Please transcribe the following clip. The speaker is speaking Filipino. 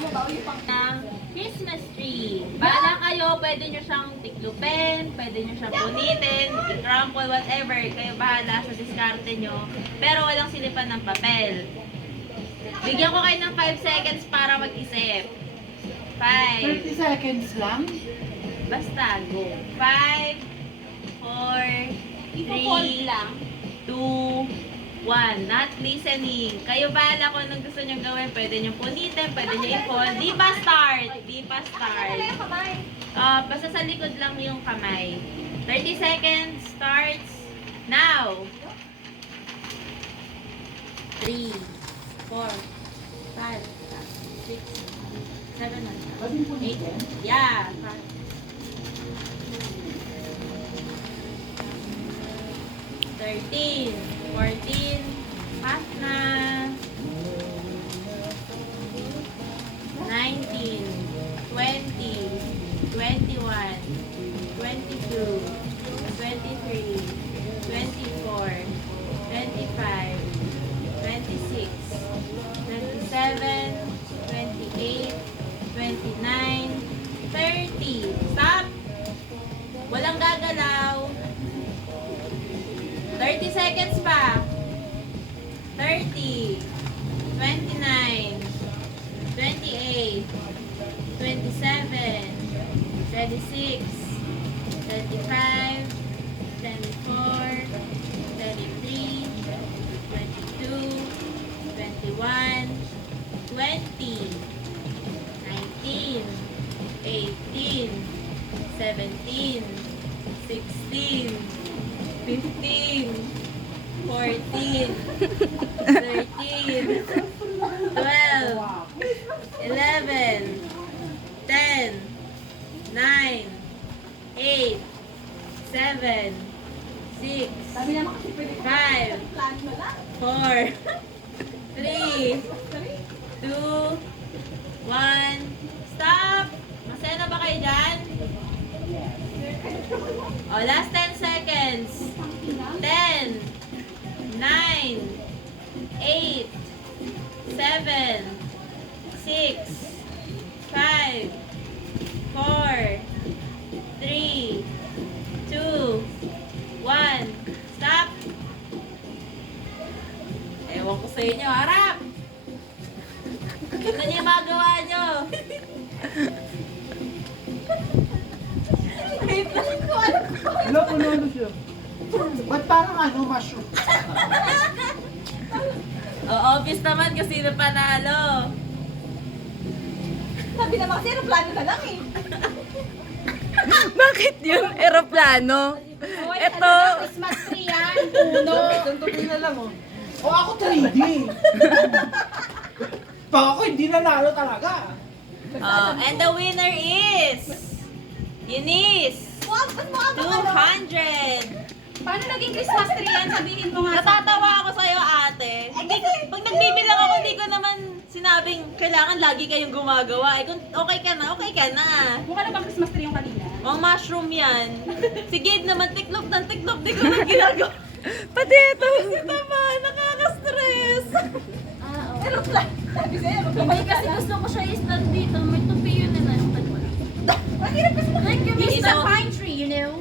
ng Christmas tree. Bahala kayo, pwede nyo siyang tiklupin, pwede nyo siyang punitin, i-crumple, whatever. Kayo bahala sa diskarte nyo. Pero walang silipan ng papel. Bigyan ko kayo ng 5 seconds para mag-isip. 5. 30 seconds lang? Basta, go. 5, 4, 3, 2, 1. Not listening. Kayo bahala kung anong gusto nyo gawin. Pwede nyo punitin, pwede nyo i-fold. Di pa start. Di pa start. Basta sa likod lang yung kamay. 30 seconds starts now. 3, 4, 5, 6, 7, 8. Yeah. 13, 14, half na. 19, 20, 21, 22, 23, 24, 25, 26, 27, 28, 29, 30. Stop! Walang gagalaw. 30 seconds pa. 30, 29, 28, 27, 26, 25, 24, 33, 22, 21, 20, 19, 18, 17, 16, 15, 14, 13, 12, 11, 10, 9, 8, 7, 6, 5, 4, 3, 2, 1, stop! Masaya na ba kayo dyan? O, last 10 seconds. 10, 9, 8, 7, 6, 5, 4, 3, 2, 1. Stop! Ewan ko sa inyo. Harap! Tignan niyo yung magawa nyo. Wala ko ano siya. Ba't parang mushroom? Obvious naman kung sino panalo. Sabi naman kasi aeroplano na lang eh. Bakit yun? Aeroplano? Ito. Christmas tree yan. Puno. Tuntukin na lang oh. O ako 3D. Pag ako hindi nanalo talaga. And the winner is Eunice. Wag, ba't mo ako 200. Paano naging Christmas tree yan? Sabihin mo nga. Natatawa ako sa'yo, ate. Hindi ko, pag nagbibilang ako, hindi ko naman sinabing kailangan lagi kayong gumagawa. Eh, kung okay ka na, okay ka na. Mukha na bang Christmas tree yung kanina? Mga mushroom yan. Si Gabe naman, tiklop ng tiklop, di ko na ginagawa. Pati ito. Kasi naman, nakaka-stress. Aeroplano. Sabi sa'yo, aeroplano. Hindi kasi gusto ko siya is-stand dito. May tupi yun na nasa. Ang hirap kasi Like, Mr. Pine Tree, you know?